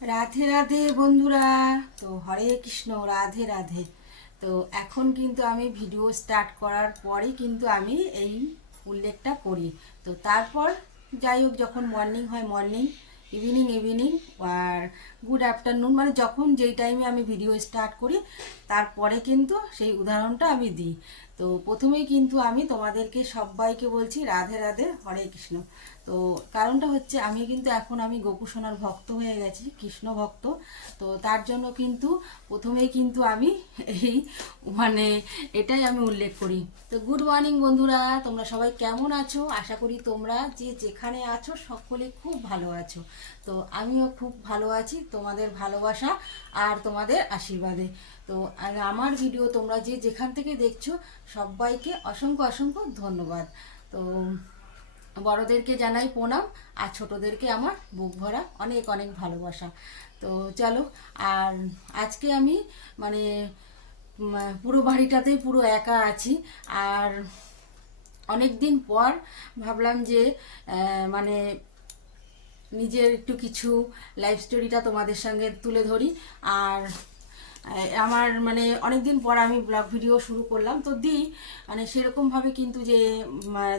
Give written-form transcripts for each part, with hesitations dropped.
রাধে রাধে বন্ধুরা। তো হরে কৃষ্ণ, রাধে রাধে। তো এখন কিন্তু আমি ভিডিও স্টার্ট করার পরেই কিন্তু আমি এই উল্লেখটা করি। তো তারপর যাই হোক, যখন মর্নিং হয় মর্নিং, ইভিনিং ইভিনিং, আর গুড আফটারনুন, মানে যখন যেই টাইমে আমি ভিডিও স্টার্ট করি তারপরে কিন্তু সেই উদাহরণটা আমি দিই। তো প্রথমেই কিন্তু আমি তোমাদেরকে সবাইকে বলছি রাধে রাধে, হরে কৃষ্ণ। তো কারণটা হচ্ছে আমি কিন্তু এখন আমি গোপুসোনার ভক্ত হয়ে গেছি, কৃষ্ণ ভক্ত। তো তার জন্য কিন্তু প্রথমেই কিন্তু আমি এই মানে এটাই আমি উল্লেখ করি। তো গুড মর্নিং বন্ধুরা, তোমরা সবাই কেমন আছো? আশা করি তোমরা যে যেখানে আছো সকলে খুব ভালো আছো। তো আমিও খুব ভালো আছি তোমাদের ভালোবাসা আর তোমাদের আশীর্বাদে। তো আর আমার ভিডিও তোমরা যে যেখান থেকে দেখছো সবাইকে অসংখ্য অসংখ্য ধন্যবাদ। তো বড়দেরকে জানাই প্রণাম, আর ছোটদেরকে আমার বুক ভরা অনেক অনেক ভালোবাসা। তো চলো, আর আজকে আমি মানে পুরো বাড়িটাতেই পুরো একা আছি। আর অনেক দিন পর ভাবলাম যে মানে নিজের একটু কিছু লাইফ স্টোরিটা তোমাদের সঙ্গে তুলে ধরি। আর আমার মানে অনেক দিন পর আমি ব্লগ ভিডিও শুরু করলাম, তো দিই মানে সেরকমভাবে কিন্তু যে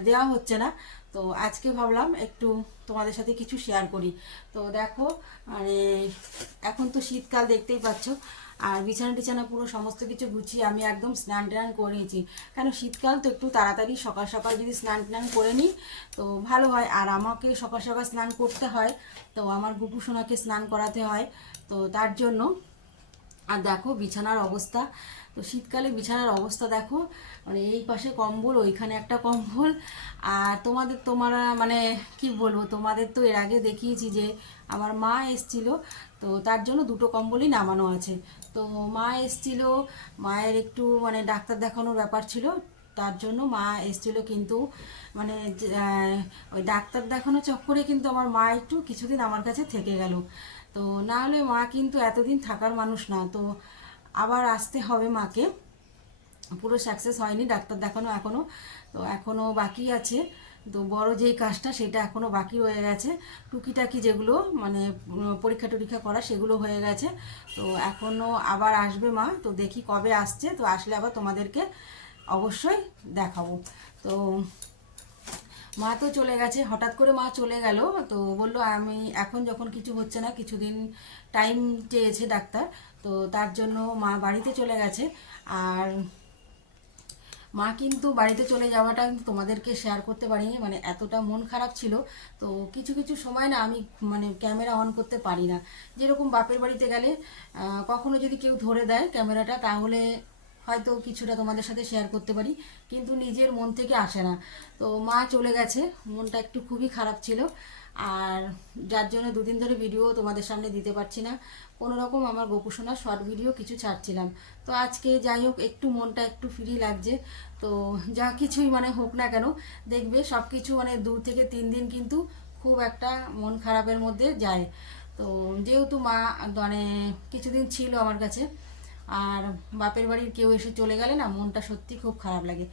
দেওয়া হচ্ছে না। তো আজকে ভাবলাম একটু তোমাদের সাথে কিছু শেয়ার করি। তো দেখো, মানে এখন তো শীতকাল দেখতেই পাচ্ছ, আর বিছানা টিছানা পুরো সমস্ত কিছু গুছিয়ে আমি একদম স্নান টান করে নিয়েছি। কেন শীতকাল তো একটু তাড়াতাড়ি সকাল সকাল যদি স্নান টান করে নিই তো ভালো হয়। আর আমাকে সকাল সকাল স্নান করতে হয়, তো আমার গুপুসোনাকে স্নান করাতে হয়। তো তার জন্য আর দেখো বিছানার অবস্থা, তো শীতকালে বিছানার অবস্থা দেখো, মানে এই পাশে কম্বল, ওইখানে একটা কম্বল। আর তোমরা মানে কি বলবো, তোমাদের তো এর আগে দেখিয়েছি যে আমার মা এসছিল, তো তার জন্য দুটো কম্বলই নামানো আছে। তো মা এসছিল, মায়ের একটু মানে ডাক্তার দেখানোর ব্যাপার ছিল, তার জন্য মা এসছিল। কিন্তু মানে ওই ডাক্তার দেখানো চক্করে কিন্তু আমার মা একটু কিছুদিন আমার কাছে থেকে গেল। তো না হলে মা কিন্তু এতদিন থাকার মানুষ না। তো আবার আসতে হবে মাকে, পুরো সাকসেস হয়নি ডাক্তার দেখানো এখনও, তো এখনও বাকি আছে। তো বড় যেই কাজটা সেটা এখনও বাকি রয়ে গেছে, টুকিটাকি যেগুলো মানে পরীক্ষা টরীক্ষা করা সেগুলো হয়ে গেছে। তো এখনও আবার আসবে মা, তো দেখি কবে আসছে, তো আসলে আবার তোমাদেরকে অবশ্যই দেখাবো। তো মা তো চলে গেছে, হঠাৎ করে মা চলে গেল। তো বললো আমি এখন যখন কিছু হচ্ছে না, কিছুদিন টাইম চেয়েছে ডাক্তার, তো তার জন্য মা বাড়িতে চলে গেছে। আর মা কিন্তু বাড়িতে চলে যাওয়াটা কিন্তু তোমাদেরকে শেয়ার করতে পারিনি, মানে এতটা মন খারাপ ছিল। তো কিছু কিছু সময় না আমি মানে ক্যামেরা অন করতে পারি না। যেরকম বাপের বাড়িতে গেলে কখনো যদি কেউ ধরে দেয় ক্যামেরাটা, তাহলে হয়তো কিছুটা তোমাদের সাথে শেয়ার করতে পারি, কিন্তু নিজের মন থেকে আসে না। তো মা চলে গেছে, মনটা একটু খুবই খারাপ ছিল। আর যার জন্য দুদিন ধরে ভিডিও তোমাদের সামনে দিতে পারছি না, কোনো রকম আমার গোপুসোনার শর্ট ভিডিও কিছু ছাড়ছিলাম। তো আজকে যাই হোক একটু মনটা একটু ফ্রি লাগছে। তো যা কিছুই মানে হোক না কেন, দেখবে সব কিছু মানে 2 থেকে 3 দিন কিন্তু খুব একটা মন খারাপের মধ্যে যায়। তো যেহেতু মা মানে কিছুদিন ছিল আমার কাছে, আর বাপের বাড়ির কেউ এসে চলে গেলে না মনটা সত্যি খুব খারাপ লাগে।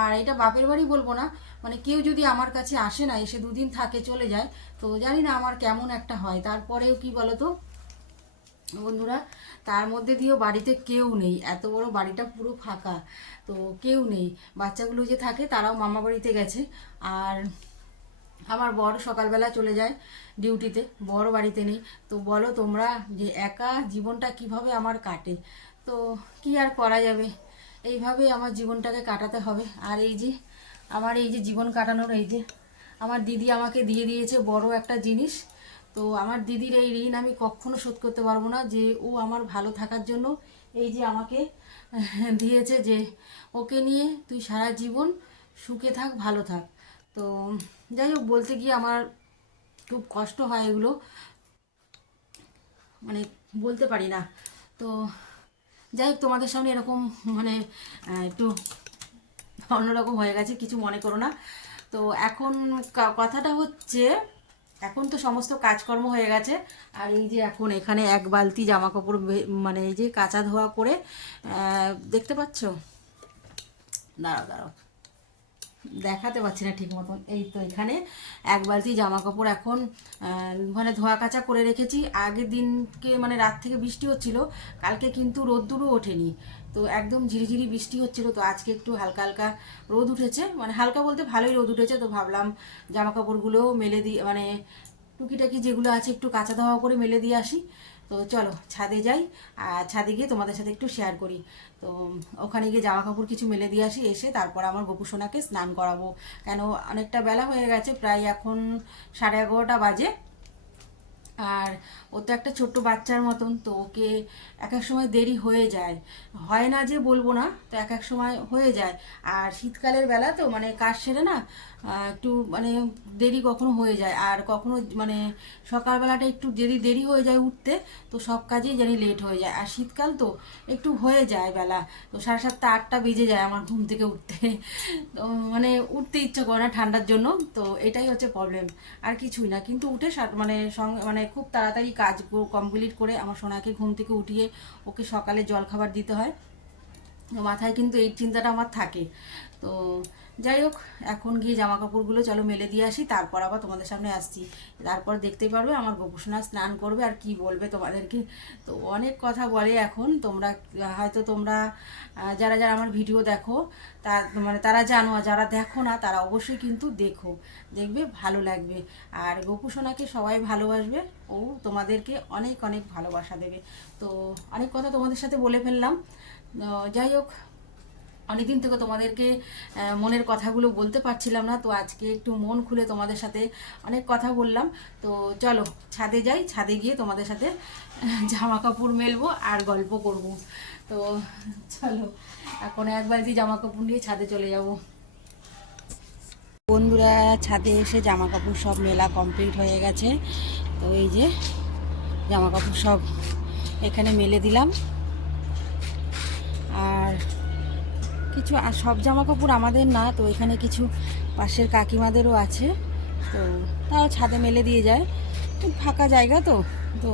আর এটা বাপের বাড়ি বলবো না, মানে কেউ যদি আমার কাছে আসে না, এসে 2 দিন থাকে চলে যায়, তো জানি না আমার কেমন একটা হয়। তারপরেও কি বলো তো বন্ধুরা, তার মধ্যে দিয়েও বাড়িতে কেউ নেই, এত বড় বাড়িটা পুরো ফাঁকা, তো কেউ নেই। বাচ্চাগুলো যে থাকে তারাও মামা বাড়িতে গেছে। আর আমার বড় সকালবেলা চলে যায় ডিউটিতে, বড় বাড়িতে নেই। তো বলো তোমরা যে একা জীবনটা কিভাবে আমার কাটে। তো কি আর করা যাবে, এইভাবেই আমার জীবনটাকে কাটাতে হবে। আর এই যে আমার এই যে জীবন কাটানোর এই যে আমার দিদি আমাকে দিয়ে দিয়েছে বড় একটা জিনিস। তো আমার দিদির এই ঋণ আমি কখনো শোধ করতে পারবো না, যে ও আমার ভালো থাকার জন্য এই যে আমাকে দিয়েছে, যে ওকে নিয়ে তুই সারা জীবন সুখে থাক, ভালো থাক। তো যাই হোক, বলতে গিয়ে আমার খুব কষ্ট হয় এগুলো, মানে বলতে পারি না। তো যাই হোক, তোমাদের সামনে এরকম মানে একটু অন্যরকম হয়ে গেছে, কিছু মনে করো না। তো এখন কথাটা হচ্ছে, এখন তো সমস্ত কাজকর্ম হয়ে গেছে। আর এই যে এখন এখানে এক বালতি জামা কাপড় মানে এই যে কাচা ধোয়া করে দেখতে পাচ্ছ, দাঁড়াও দাঁড়াও, দেখাতে পারছি না ঠিক মতন। এই তো এখানে এক বালতি জামা কাপড় এখন মানে ধোয়া কাচা করে রেখেছি। আগের দিনকে মানে রাত থেকে বৃষ্টি হচ্ছিল, কালকে কিন্তু রোদ্দুরও ওঠেনি, তো একদম ঝিরিঝিরি বৃষ্টি হচ্ছিল। তো আজকে একটু হালকা হালকা রোদ উঠেছে, মানে হালকা বলতে ভালোই রোদ উঠেছে। তো ভাবলাম জামা কাপড়গুলো মেলে দিই, মানে টুকিটাকি যেগুলো আছে একটু কাঁচা ধোয়া করে মেলে দিয়ে আসি। তো চলো ছাদে যাই, আর ছাদে গিয়ে তোমাদের সাথে একটু শেয়ার করি। তো ওখানে গিয়ে জামা কাপড় কিছু মেলে দিয়ে আসি, এসে তারপর আমার গোপু সোনাকে স্নান করাবো। কেন অনেকটা বেলা হয়ে গেছে, প্রায় এখন 11:30 বাজে। আর ও তো একটা ছোট্ট বাচ্চার মতন, তো ওকে এক এক সময় দেরি হয়ে যায়, হয় না যে বলবো না, তো এক এক সময় হয়ে যায়। আর শীতকালের বেলা তো মানে কাজ সেরে না একটু মানে দেরি কখনো হয়ে যায়, আর কখনো মানে সকালবেলাটা একটু যদি দেরি হয়ে যায় উঠতে, তো সব কাজেই জানি লেট হয়ে যায়। আর শীতকাল তো একটু হয়ে যায় বেলা, তো 7:30 8টা বেজে যায় আমার ঘুম থেকে উঠতে। তো মানে উঠতে ইচ্ছা করে না ঠান্ডার জন্য, তো এটাই হচ্ছে প্রবলেম, আর কিছুই না। কিন্তু উঠে মানে সঙ্গে মানে খুব তাড়াতাড়ি কাজ কমপ্লিট করে আমার সোনাকে ঘুম থেকে উঠিয়ে ওকে সকালে জলখাবার দিতে হয়। মাথায় কিন্তু এই চিন্তাটা আমার থাকে। তো যাই হোক, এখন গিয়ে জামা কাপড়গুলো চলো মেলে দিয়ে আসি, তারপর আবার তোমাদের সামনে আসছি। তারপর দেখতেই পারবে আমার গোপুসোনা স্নান করবে আর কি বলবে তোমাদেরকে। তো অনেক কথা বলে এখন, তোমরা হয়তো তোমরা যারা যারা আমার ভিডিও দেখো তার মানে তারা জানো, আর যারা দেখো না তারা অবশ্যই কিন্তু দেখো, দেখবে ভালো লাগবে। আর গোপুসোনাকে সবাই ভালোবাসবে, ও তোমাদেরকে অনেক অনেক ভালোবাসা দেবে। তো অনেক কথা তোমাদের সাথে বলে ফেললাম। যাই হোক, অনেকদিন থেকে তোমাদেরকে মনের কথাগুলো বলতে পারছিলাম না, তো আজকে একটু মন খুলে তোমাদের সাথে অনেক কথা বললাম। তো চলো ছাদে যাই, ছাদে গিয়ে তোমাদের সাথে জামা কাপড় মেলবো আর গল্প করব। তো চলো এখন এক বালতি জামা কাপড় নিয়ে ছাদে চলে যাব। বন্ধুরা, ছাদে এসে জামা কাপড় সব মেলা কমপ্লিট হয়ে গেছে। তো এই যে জামা কাপড় সব এখানে মেলে দিলাম, আর কিছু সব জামা কাপড় আমাদের না, তো এখানে কিছু পাশের কাকিমাদেরও আছে, তো তাও ছাদে মেলে দিয়ে যায়, ফাঁকা জায়গা তো, তো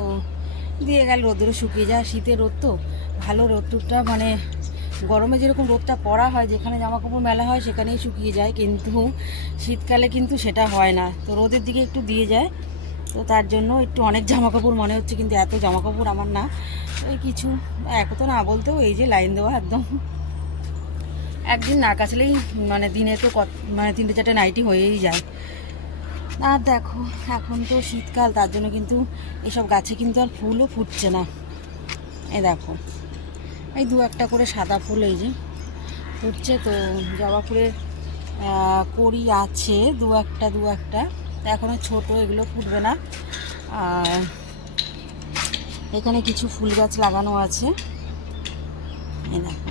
দিয়ে গেল রোদ্দুরে শুকিয়ে যায়। শীতের রোদ তো ভালো, রোদ্দুরটা মানে গরমে যেরকম রোদটা পড়া হয়, যেখানে জামা কাপড় মেলা হয় সেখানেই শুকিয়ে যায়, কিন্তু শীতকালে কিন্তু সেটা হয় না, তো রোদের দিকে একটু দিয়ে যায়। তো তার জন্য একটু অনেক জামা কাপড় মনে হচ্ছে, কিন্তু এত জামা কাপড় আমার না। ওই কিছু এক তো না বলতেও এই যে লাইন দেওয়া একদম একদিন না কাচলেই মানে দিনে তো মানে 3-4টে নাইটি হয়েই যায়। আর দেখো এখন তো শীতকাল, তার জন্য কিন্তু এসব গাছে কিন্তু আর ফুলও ফুটছে না। এই দেখো এই 2-1টা করে সাদা ফুল এই যে ফুটছে, তো জবা ফুলের কড়ি আছে 2-1টা, তো এখনও ছোটো, এগুলো ফুটবে না। আর এখানে কিছু ফুল গাছ লাগানো আছে, এই দেখো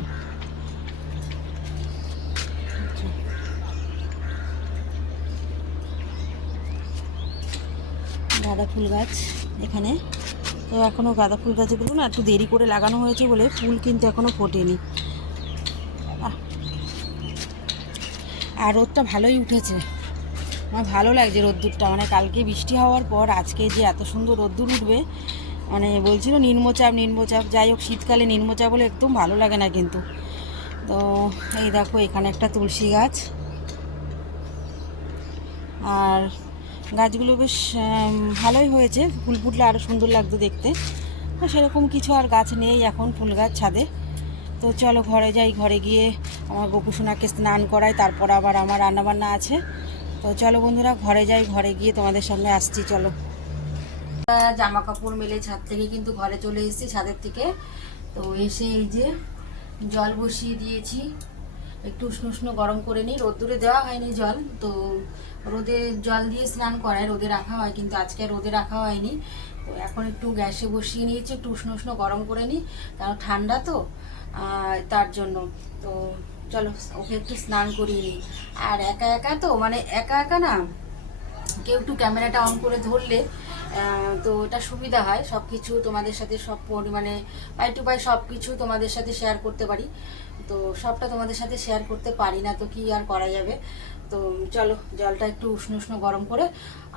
গাঁদা ফুল গাছ এখানে। তো এখনও গাঁদা ফুল গাছগুলো না একটু দেরি করে লাগানো হয়েছে বলে ফুল কিন্তু এখনও ফোটেনি। আর রোদটা ভালোই উঠেছে, আমার ভালো লাগছে রোদ্দুরটা, মানে কালকে বৃষ্টি হওয়ার পর আজকে যে এত সুন্দর রোদ্দুর উঠবে, মানে বলছিল নিম্নচাপ নিম্নচাপ, যাই হোক শীতকালে নিম্নচাপ বলে একদম ভালো লাগে না কিন্তু। তো এই দেখো এখানে একটা তুলসী গাছ, আর গাছগুলো বেশ ভালোই হয়েছে, ফুল ফুটলে আরও সুন্দর লাগতো দেখতে। সেরকম কিছু আর গাছ নেই এখন ফুল গাছ ছাদে। তো চলো ঘরে যাই, ঘরে গিয়ে আমার গোপুসোনাকে স্নান করাই, তারপর আবার আমার রান্নাবান্না আছে। তো চলো বন্ধুরা ঘরে যাই, ঘরে গিয়ে তোমাদের সামনে আসছি। চলো, জামা কাপড় মেলে ছাদ থেকে কিন্তু ঘরে চলে এসেছি, ছাদের থেকে। তো এসে এই যে জল বসিয়ে দিয়েছি, একটু উষ্ণ উষ্ণ গরম করে নিই। রোদ্দুরে দেওয়া হয়নি জল, তো রোদে জল দিয়ে স্নান করায়, রোদে রাখা হয়, কিন্তু আজকে রোদে রাখা হয়নি। তো এখন একটু গ্যাসে বসিয়ে নিয়েছি, একটু উষ্ণ উষ্ণ গরম করে নিই, কারণ ঠান্ডা তো তার জন্য। তো চলো ওকে একটু স্নান করিয়ে নিই। আর একা একা তো মানে একা একা না, কেউ একটু ক্যামেরাটা অন করে ধরলে তো এটা সুবিধা হয়, সব কিছু তোমাদের সাথে সব মানে পাই টু পাই সব কিছু তোমাদের সাথে শেয়ার করতে পারি। তো সবটা তোমাদের সাথে শেয়ার করতে পারি না, তো কি আর করা যাবে। তো চলো জলটা একটু উষ্ণ উষ্ণ গরম করে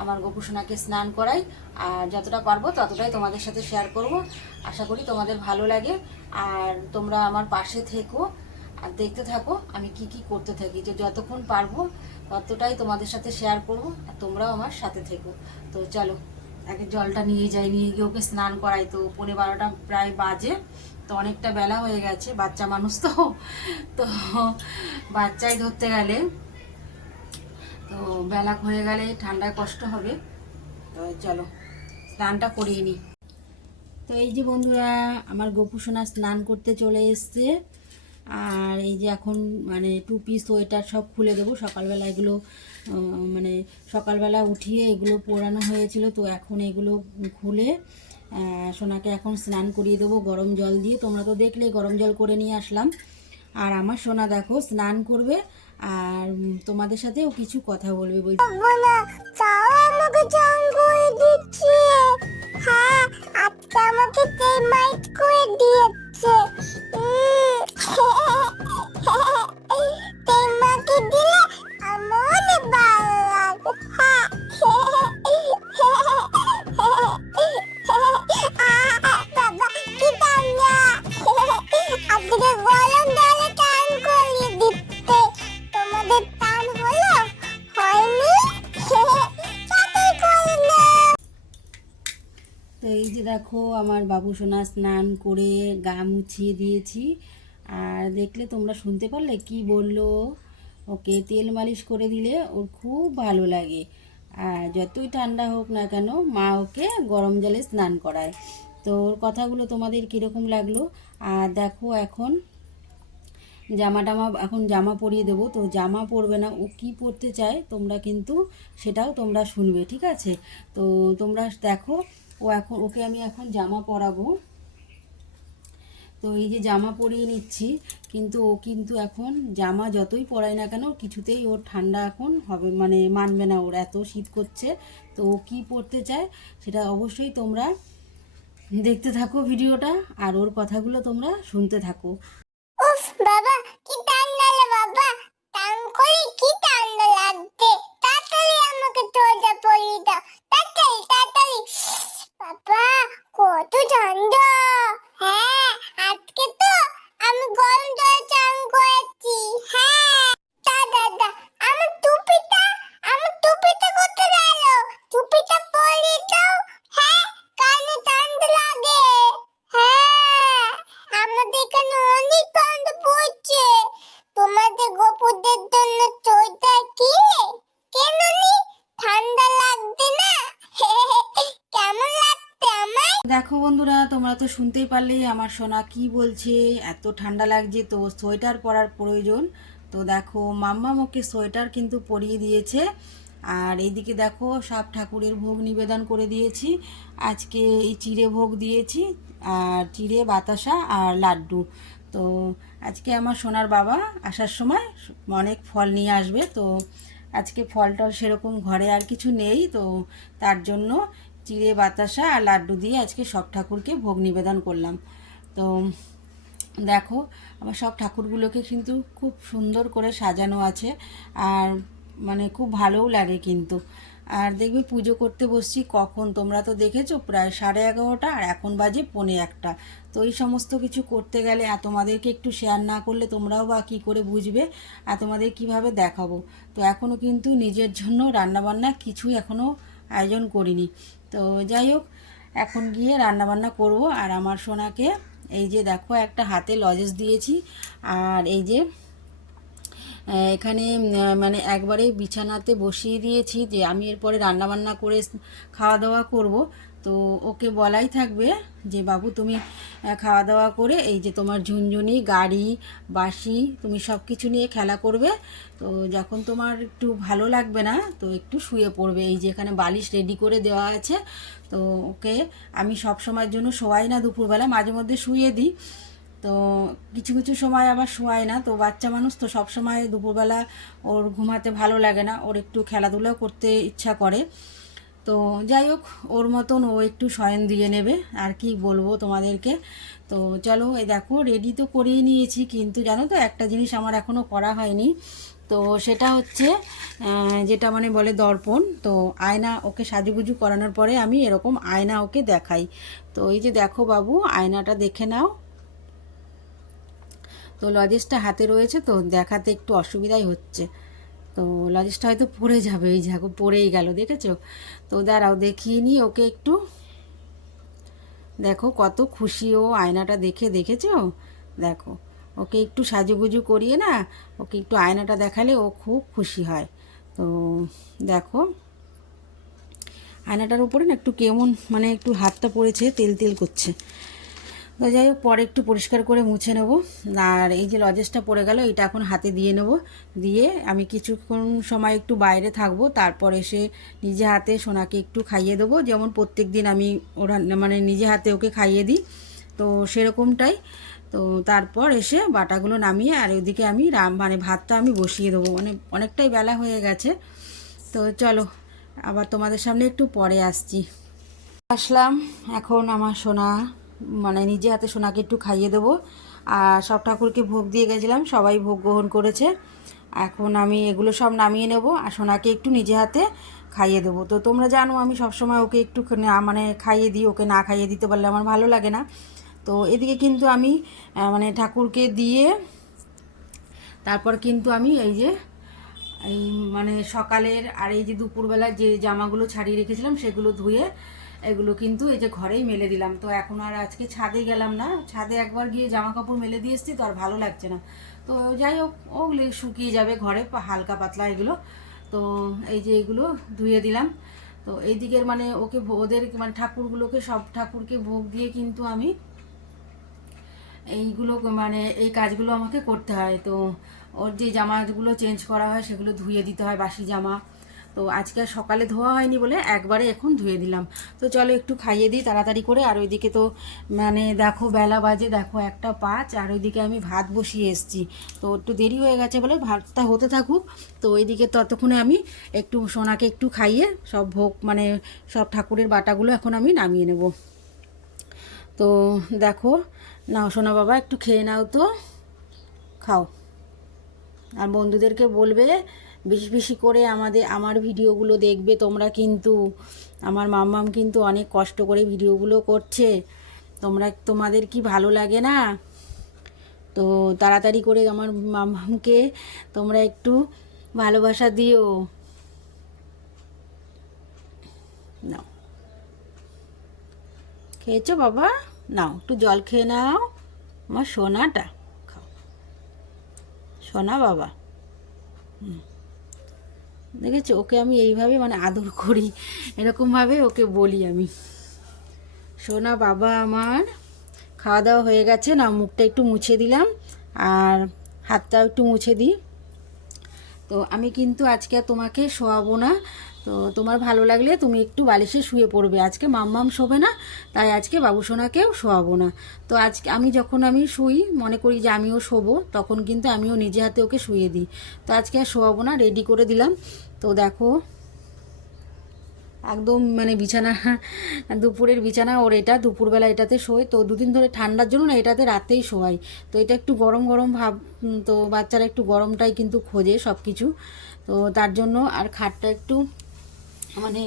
আমার গোপুসোনাকে স্নান করাই, আর যতটা পারবো ততটাই তোমাদের সাথে শেয়ার করব। আশা করি তোমাদের ভালো লাগে, আর তোমরা আমার পাশে থেকো। আর দেখতে থাকো আমি কি কি করতে থাকি, যে যতক্ষণ পারবো ততটাই তোমাদের সাথে শেয়ার করব, আর তোমরাও আমার সাথে থেকো। তো চলো আগে জলটা নিয়ে যাই, নিয়ে গিয়ে ওকে স্নান করাই। তো 11:30 প্রায় বাজে, তো অনেকটা বেলা হয়ে গেছে, বাচ্চা মানুষ তো তো বাচ্চাই ধরতে গেলে তো বেলা হয়ে গেলে ঠান্ডায় কষ্ট হবে। তো চলো স্নানটা করিয়ে নিই। তো এই যে বন্ধুরা, আমার গোপু সোনা স্নান করতে চলে এসছে। আর এই যে এখন মানে টুপি সোয়েটার সব খুলে দেবো। সকালবেলা এগুলো মানে সকালবেলা উঠিয়ে এগুলো পরানো হয়েছিল, তো এখন এগুলো খুলে সোনাকে এখন স্নান করিয়ে দেবো গরম জল দিয়ে। তোমরা তো দেখলে গরম জল করে নিয়ে আসলাম। আর আমার সোনা দেখো স্নান করবে, আর তোমাদের সাথেও কিছু কথা বলবে। বলছি আমাকে চান করে দিচ্ছে। হ্যাঁ, আজকে আমাকে পেমেন্ট করে দিয়েছে। পেমেন্ট দিলে আমার অনেক ভালো লাগে। বাবা কি ঠান্ডা, আজকে গরম জলে চান করিয়ে দিচ্ছে। তোমাদের টান হলো? হয়নি? সাথেই করে না। তো এই যে দেখো আমার বাবু সোনা স্নান করে গা মুছিয়ে দিয়েছি। আর দেখলে তোমরা শুনতে পারলে কি বললো, ওকে তেল মালিশ করে দিলে ওর খুব ভালো লাগে। আর যতই ঠান্ডা হোক না কেন মা ওকে গরম জলে স্নান করায়। তো ওর কথাগুলো তোমাদের কীরকম লাগলো? আর দেখো এখন এখন জামা পরিয়ে দেবো। তো জামা পরবে না, ও কি পরতে চায় তোমরা কিন্তু সেটাও তোমরা শুনবে, ঠিক আছে? তো তোমরা দেখো ওকে আমি এখন জামা পরাবো। তো এই যে জামা পরিয়ে নিচ্ছি, কিন্তু ও কিন্তু এখন জামা যতই পরায় না কেন কিছুতেই ওর ঠান্ডা এখন হবে মানে মানবে না, ওর এত শীত করছে। তো ও কী পরতে চায় সেটা অবশ্যই তোমরা দেখতে থাকো ভিডিওটা, আর ওর কথাগুলো তোমরা শুনতে থাকো। উফ বাবা কি ঠান্ডা রে বাবা, টান করে কি ঠান্ডা লাগছে। তাড়াতাড়ি আমাকে তোয়ালে পরিয়ে দাও, তাড়াতাড়ি তাড়াতাড়ি। বাবা কত ঠান্ডা। হ্যাঁ, আজকে তো আমি গরম জলে চান করেছি। হ্যাঁ দাদা, আমার টুপিটা কোথায় গেল? টুপিটা পরিয়ে দাও। হ্যাঁ, কানে ঠান্ডা লাগে। হ্যাঁ, আমাদের এখানে অনেক ঠান্ডা পড়ছে। তোমাদের গোপুদের জন্য সোয়েটার কিনে কেন নি? ঠান্ডা লাগবে না? কেমন লাগছে আমার? দেখো বন্ধুরা, তোমরা তো শুনতেই পারলে আমার সোনা কি বলছে, এত ঠান্ডা লাগছে তো সোয়েটার পরার প্রয়োজন। তো দেখো মাম্মা ওকে সোয়েটার কিন্তু পরিয়ে দিয়েছে। আর এইদিকে দেখো সব ঠাকুরের ভোগ নিবেদন করে দিয়েছি। আজকে এই চিড়ে ভোগ দিয়েছি, আর চিড়ে বাতাসা আর লাড্ডু। তো আজকে আমার সোনার বাবা আসার সময় অনেক ফল নিয়ে আসবে। তো আজকে ফল টল সেরকম ঘরে আর কিছু নেই, তো তার জন্য চিড়ে বাতাসা আর লাড্ডু দিয়ে আজকে সব ঠাকুরকে ভোগ নিবেদন করলাম। তো দেখো আমার সব ঠাকুরগুলোকে কিন্তু খুব সুন্দর করে সাজানো আছে, আর মানে খুব ভালোও লাগে কিন্তু। আর দেখবে পুজো করতে বসছি কখন, তোমরা তো দেখেছো প্রায় 11:30, আর এখন বাজে 1:45। তো এই সমস্ত কিছু করতে গেলে আর তোমাদেরকে একটু শেয়ার না করলে তোমরাও বা কী করে বুঝবে, আর তোমাদের কিভাবে দেখাবো। তো এখনও কিন্তু নিজের জন্য রান্নাবান্না কিছুই এখনও আয়োজন করিনি। তো যাই হোক, এখন গিয়ে রান্নাবান্না করব। আর আমার সোনাকে এই যে দেখো একটা হাতে লজেন্স দিয়েছি, আর এই যে এখানে মানে একবারে বিছানাতে বসিয়ে দিয়েছি, যে আমি এরপরে রান্নাবান্না করে খাওয়া দাওয়া করব। তো ওকে বলাই থাকবে যে বাবু তুমি খাওয়া দাওয়া করে এই যে তোমার ঝুনঝুনি গাড়ি বাঁশি তুমি সব কিছু নিয়ে খেলা করবে। তো যখন তোমার একটু ভালো লাগবে না তো একটু শুয়ে পড়বে। এই যে এখানে বালিশ রেডি করে দেওয়া আছে। তো ওকে আমি সব সময়ের জন্য শোয়াই না দুপুরবেলা, মাঝে মধ্যে শুয়ে দিই। তো কিছু কিছু সময় আবার শোয়ায় না। তো বাচ্চা মানুষ তো সব সময় দুপুরবেলা ওর ঘুমাতে ভালো লাগে না, ওর একটু খেলাধুলাও করতে ইচ্ছা করে। তো যাই হোক, ওর মতন ও একটু শয়ন দিয়ে নেবে, আর কি বলবো তোমাদেরকে। তো চলো এই দেখো রেডি তো করিয়ে নিয়েছি, কিন্তু জানো তো একটা জিনিস আমার এখনও করা হয়নি। তো সেটা হচ্ছে যেটা মানে বলে দর্পণ। তো আয়না ওকে সাজুগুজু করানোর পরে আমি এরকম আয়না ওকে দেখাই। তো এই যে দেখো বাবু আয়নাটা দেখে নাও। তো লজেসটা হাতে রয়েছে তো দেখাতে একটু অসুবিধাই হচ্ছে। তো লজেসটা হয়তো পড়ে যাবে, এই দেখো পড়েই গেল, দেখেছো? তো দাঁড়াও দেখিয়ে নিই ওকে একটু। দেখো কত খুশি ও আয়নাটা দেখে, দেখেছো? দেখো ওকে একটু সাজুগুজু করিয়ে না, ওকে একটু আয়নাটা দেখালে ও খুব খুশি হয়। তো দেখো আয়নাটার উপরে না একটু কেমন মানে একটু হাতটা পড়েছে, তেল তেল করছে। তো যাই হোক পরে একটু পরিষ্কার করে মুছে নেব। আর এই যে লজেসটা পড়ে গেল, এটা এখন হাতে দিয়ে নেব। দিয়ে আমি কিছুক্ষণ সময় একটু বাইরে থাকবো, তারপর এসে নিজে হাতে সোনাকে একটু খাইয়ে দেবো, যেমন প্রত্যেক দিন আমি ওরা মানে নিজে হাতে ওকে খাইয়ে দিই, তো সেরকমটাই। তো তারপর এসে বাটাগুলো নামিয়ে আর ওইদিকে আমি মানে ভাতটা আমি বসিয়ে দেবো, মানে অনেকটাই বেলা হয়ে গেছে। তো চলো আবার তোমাদের সামনে একটু পরে আসছি। আসলাম এখন আমার সোনা, মানে নিজে হাতে সোনাকে একটু খাইয়ে দেবো। আর সব ঠাকুরকে ভোগ দিয়ে গেছিলাম, সবাই ভোগ গ্রহণ করেছে। এখন আমি এগুলো সব নামিয়ে নেব আর সোনাকে একটু নিজে হাতে খাইয়ে দেবো। তো তোমরা জানো আমি সবসময় ওকে একটু মানে খাইয়ে দিই, ওকে না খাইয়ে দিতে পারলে আমার ভালো লাগে না। তো এদিকে কিন্তু আমি মানে ঠাকুরকে দিয়ে তারপর কিন্তু আমি এই যে এই মানে সকালের আর এই যে দুপুরবেলা যে জামাগুলো ছাড়িয়ে রেখেছিলাম সেগুলো ধুয়ে এগুলো কিন্তু এই যে ঘরেই মেলে দিলাম। তো এখন আর আজকে ছাদে গেলাম না, ছাদে একবার গিয়ে জামা কাপড় মেলে দিয়ে এসেছি, তো আর ভালো লাগছে না। তো যাই হোক ওগুলো শুকিয়ে যাবে ঘরে, হালকা পাতলা এগুলো। তো এই যে এগুলো ধুয়ে দিলাম। তো এই দিকের মানে ওকে ওদের মানে ঠাকুরগুলোকে সব ঠাকুরকে ভোগ দিয়ে কিন্তু আমি এইগুলো মানে এই কাজগুলো আমাকে করতে হয়। তো ওর যে জামাগুলো চেঞ্জ করা হয় সেগুলো ধুয়ে দিতে হয়, বাসি জামা। তো আজকে সকালে ধোয়া হয়নি বলে একবারে এখন ধুয়ে দিলাম। তো চলো একটু খাইয়ে দিই তাড়াতাড়ি করে। আর ওইদিকে তো মানে দেখো বেলা বাজে, দেখো 1:05, আর ওইদিকে আমি ভাত বসিয়ে এসেছি। তো একটু দেরি হয়ে গেছে বলে ভাতটা হতে থাকুক। তো ওইদিকে ততক্ষণে আমি একটু সোনাকে একটু খাইয়ে সব ভোগ মানে সব ঠাকুরের বাটাগুলো এখন আমি নামিয়ে নেব। তো দেখো নাও সোনা বাবা একটু খেয়ে নাও, তো খাও। আর বন্ধুদেরকে বলবে বেশি বেশি করে আমার ভিডিওগুলো দেখবে তোমরা, কিন্তু আমার মাম্মাম কিন্তু অনেক কষ্ট করে ভিডিওগুলো করছে, তোমাদের কি ভালো লাগে না? তো তাড়াতাড়ি করে আমার মাম্মামকে তোমরা একটু ভালোবাসা দিও। নাও খেয়েছো বাবা? নাও একটু জল খেয়ে নাও আমার সোনাটা, খাও সোনা বাবা। দেখেছো ওকে আমি এইভাবে মানে আদর করি, এরকমভাবে ওকে বলি আমি সোনা বাবা আমার। খাওয়া দাওয়া হয়ে গেছে, না মুখটা একটু মুছে দিলাম আর হাতটাও একটু মুছে দিই। তো আমি কিন্তু আজকে আর তোমাকে শোয়াবো না, তো তোমার ভালো লাগলে তুমি একটু বালিশে শুয়ে পড়বে। আজকে মাম্মাম শোবে না, তাই আজকে বাবু সোনাকেও শোয়াবো না। তো আজকে যখন আমি শুই মনে করি যে আমিও শোবো, তখন কিন্তু আমিও নিজে হাতে ওকে শুয়ে দিই। তো আজকে আর শোয়াবো না, রেডি করে দিলাম। তো দেখো একদম মানে বিছানা, দুপুরের বিছানা ওর, এটা দুপুরবেলা এটাতে শোয়। তো দুদিন ধরে ঠান্ডার জন্য না এটাতে রাতেই শোয়াই। তো এটা একটু গরম গরম ভাব, তো বাচ্চারা একটু গরমটাই কিন্তু খোঁজে সব কিছু। তো তার জন্য আর খাটটা একটু মানে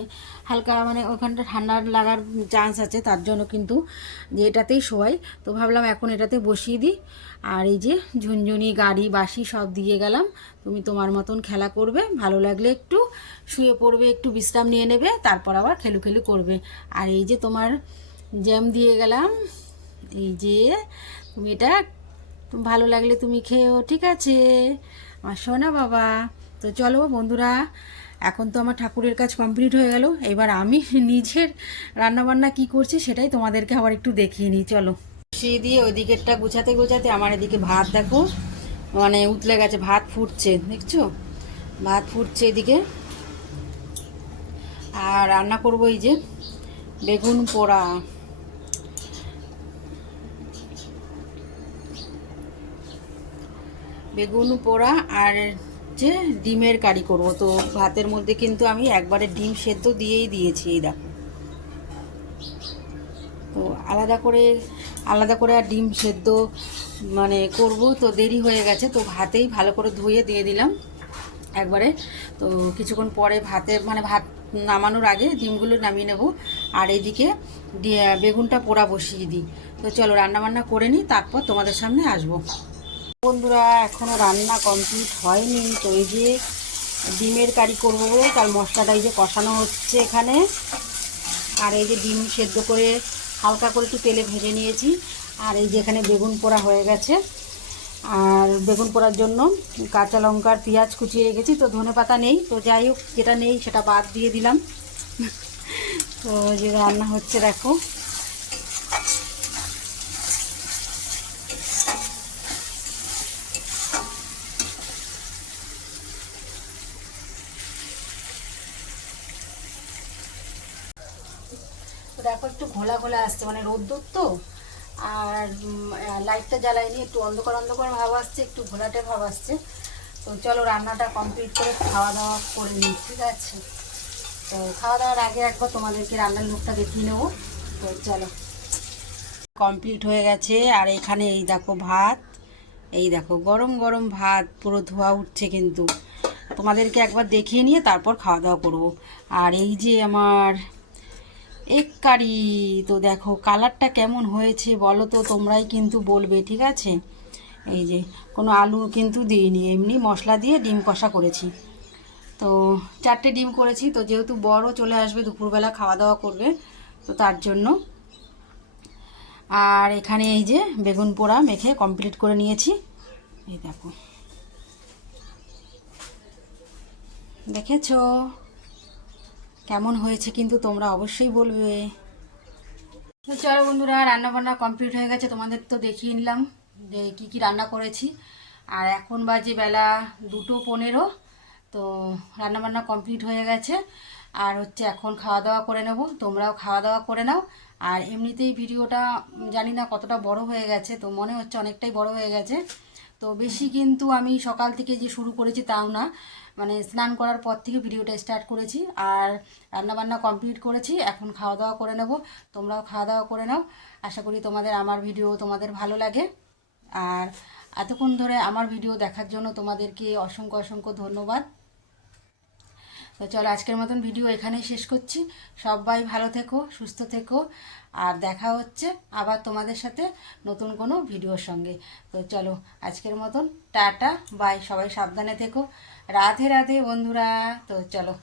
হালকা মানে ওখানটা ঠান্ডা লাগার চান্স আছে, তার জন্য কিন্তু যে এটাতেই শোয়াই। তো ভাবলাম এখন এটাতে বসিয়ে দিই। আর এই যে ঝুনঝুনি গাড়ি বাসি সব দিয়ে গেলাম, তুমি তোমার মতন খেলা করবে, ভালো লাগলে একটু শুয়ে পড়বে, একটু বিশ্রাম নিয়ে নেবে, তারপর আবার খেলু খেলু করবে। আর এই যে তোমার জ্যাম দিয়ে গেলাম, এই যে তুমি এটা ভালো লাগলে তুমি খেয়েও, ঠিক আছে আমার সোনা বাবা। তো চলো বন্ধুরা, এখন তো আমার ঠাকুরের কাজ কমপ্লিট হয়ে গেল, এবার আমি নিজের রান্নাবান্না কি করছি সেটাই তোমাদেরকে আবার একটু দেখিয়ে নিই। চলো বসিয়ে দিয়ে ওই দিকেরটা গুছাতে গোছাতে আমার এদিকে ভাত দেখো মানে উতলে গেছে, ভাত ফুটছে, দেখছো ভাত ফুটছে এদিকে। আর রান্না করবো এই যে বেগুন পোড়া, বেগুন পোড়া আর যে ডিমের কারি করব। তো ভাতের মধ্যে কিন্তু আমি একবারে ডিম সেদ্ধ দিয়েই দিয়েছি, এই দেখো। তো আলাদা করে আর ডিম সেদ্ধ মানে করব, তো দেরি হয়ে গেছে, তো ভাতেই ভালো করে ধুয়ে দিয়ে দিলাম একবারে। তো কিছুক্ষণ পরে ভাত নামানোর আগে ডিমগুলো নামিয়ে নেব। আর এইদিকে বেগুনটা পোড়া বসিয়ে দিই। তো চলো রান্নাবান্না করে নিই, তারপর তোমাদের সামনে আসবো। বন্ধুরা এখনও রান্না কমপ্লিট হয়নি, তো এই যে ডিমের কারি করবো বলে তার মশলাটা এই যে কষানো হচ্ছে এখানে। আর এই যে ডিম সেদ্ধ করে হালকা করে একটু তেলে ভেজে নিয়েছি। আর এই যে এখানে বেগুন পোড়া হয়ে গেছে, আর বেগুন পোড়ার জন্য কাঁচা লঙ্কার পেঁয়াজ কুচিয়ে রেখেছি। তো ধনেপাতা নেই, তো যাই হোক যেটা নেই সেটা বাদ দিয়ে দিলাম। তো যে রান্না হচ্ছে দেখো। তো দেখো একটু ঘোলা ঘোলা আসছে, মানে রোদ্দুর তো, আর লাইটটা জ্বালাইনি, একটু অন্ধকার অন্ধকার ভাব আসছে, একটু ঘোলাটে ভাব আসছে। তো চলো রান্নাটা কমপ্লিট করে খাওয়া দাওয়া করে নিই, ঠিক আছে? তো খাওয়া দাওয়ার আগে একবার তোমাদেরকে রান্নার লুকটা দেখিয়ে নেবো। তো চলো, কমপ্লিট হয়ে গেছে। আর এখানে এই দেখো ভাত, এই দেখো গরম গরম ভাত, পুরো ধোয়া উঠছে কিন্তু। তোমাদেরকে একবার দেখিয়ে নিয়ে তারপর খাওয়া দাওয়া করবো। আর এই যে আমার এগ কারি, তো দেখো কালারটা কেমন হয়েছে বলো তো, তোমরাই কিন্তু বলবে, ঠিক আছে? এই যে কোনো আলু কিন্তু দিইনি, এমনি মশলা দিয়ে ডিম কষা করেছি। তো 4টে ডিম করেছি, তো যেহেতু বড় চলে আসবে দুপুরবেলা খাওয়া দাওয়া করবে, তো তার জন্য। আর এখানে এই যে বেগুন পোড়া মেখে কমপ্লিট করে নিয়েছি, এই দেখো, দেখেছো কেমন হয়েছে কিন্তু তোমরা অবশ্যই বলবে। তো চলো বন্ধুরা, রান্না বান্না কমপ্লিট হয়ে গেছে, তোমাদের তো দেখিয়ে নিলাম যে কি কি রান্না করেছি। আর এখন বাজে বেলা 2:15। তো রান্না বান্না কমপ্লিট হয়ে গেছে। আর হচ্ছে এখন খাওয়া দাওয়া করে নেব, তোমরাও খাওয়া দাওয়া করে নাও। আর এমনিতেই ভিডিওটা জানি না কতটা বড় হয়ে গেছে, তো মনে হচ্ছে অনেকটাই বড় হয়ে গেছে। তো বেশি কিন্তু আমি সকাল থেকে যে শুরু করেছি তাও না, মানে স্নান করার পর থেকে ভিডিওটা স্টার্ট করেছি। আর রান্নাবান্না কমপ্লিট করেছি, এখন খাওয়া দাওয়া করে নেব। তোমরাও খাওয়া দাওয়া করে নাও। আশা করি তোমাদের আমার ভিডিও তোমাদের ভালো লাগে। আর এতক্ষণ ধরে আমার ভিডিও দেখার জন্য তোমাদেরকে অসংখ্য অসংখ্য ধন্যবাদ। তো চলো আজকের মতন ভিডিও এখানেই শেষ করছি। সবাই ভালো থেকো, সুস্থ থেকো। আর দেখা হচ্ছে আবার তোমাদের সাথে নতুন কোনো ভিডিওর সঙ্গে। তো চলো আজকের মতন টাটা বাই, সবাই সাবধানে থেকো। রাধে রাধে বন্ধুরা। তো চলো।